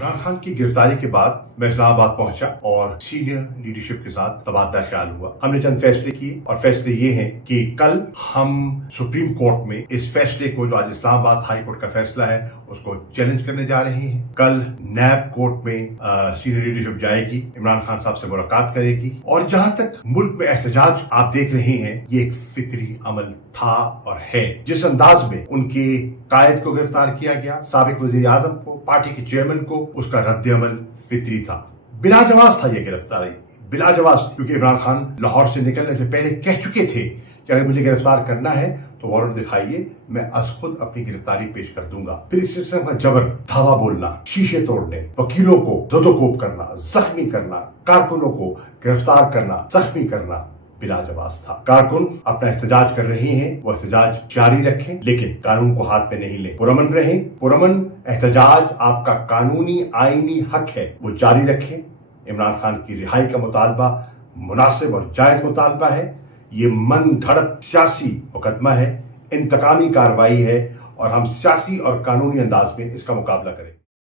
इमरान खान की गिरफ्तारी के बाद मैं इस्लामाबाद पहुंचा और सीनियर लीडरशिप के साथ तबादला ख्याल हुआ। हमने चंद फैसले किए और फैसले ये हैं कि कल हम सुप्रीम कोर्ट में इस फैसले को, जो आज इस्लामाबाद हाई कोर्ट का फैसला है, उसको चैलेंज करने जा रहे हैं। कल नैब कोर्ट में सीनियर लीडरशिप जाएगी, इमरान खान साहब से मुलाकात करेगी। और जहां तक मुल्क में एहतजाज आप देख रहे हैं, ये एक फितरी अमल था और है। जिस अंदाज में उनके कायद को गिरफ्तार किया गया, साबिक वजीर आजम को, पार्टी के चेयरमैन को, उसका रद्द-ए-अमल फितरी था। बिला जवाब था ये गिरफ्तारी, बिला जवाब, क्योंकि इमरान खान लाहौर से निकलने से पहले कह चुके थे कि अगर मुझे गिरफ्तार करना है तो वारंट दिखाइए, मैं अज खुद अपनी गिरफ्तारी पेश कर दूंगा। फिर इस किस्म का जबर, धावा बोलना, शीशे तोड़ने, वकीलों को जदोकोब करना, जख्मी करना, कारकुनों को गिरफ्तार करना, जख्मी करना, बिला जवाब था। कारकुन अपना एहतजाज कर रहे हैं, वो एहतजाज जारी रखें, लेकिन कानून को हाथ में नहीं लें। पुरअमन रहें, पुरअमन एहतजाज आपका कानूनी आईनी हक है, वो जारी रखें। इमरान खान की रिहाई का मुतालबा मुनासिब और जायज मुतालबा है। ये मन घड़त सियासी मुकदमा है, इंतकामी कार्रवाई है और हम सियासी और कानूनी अंदाज में इसका मुकाबला करें।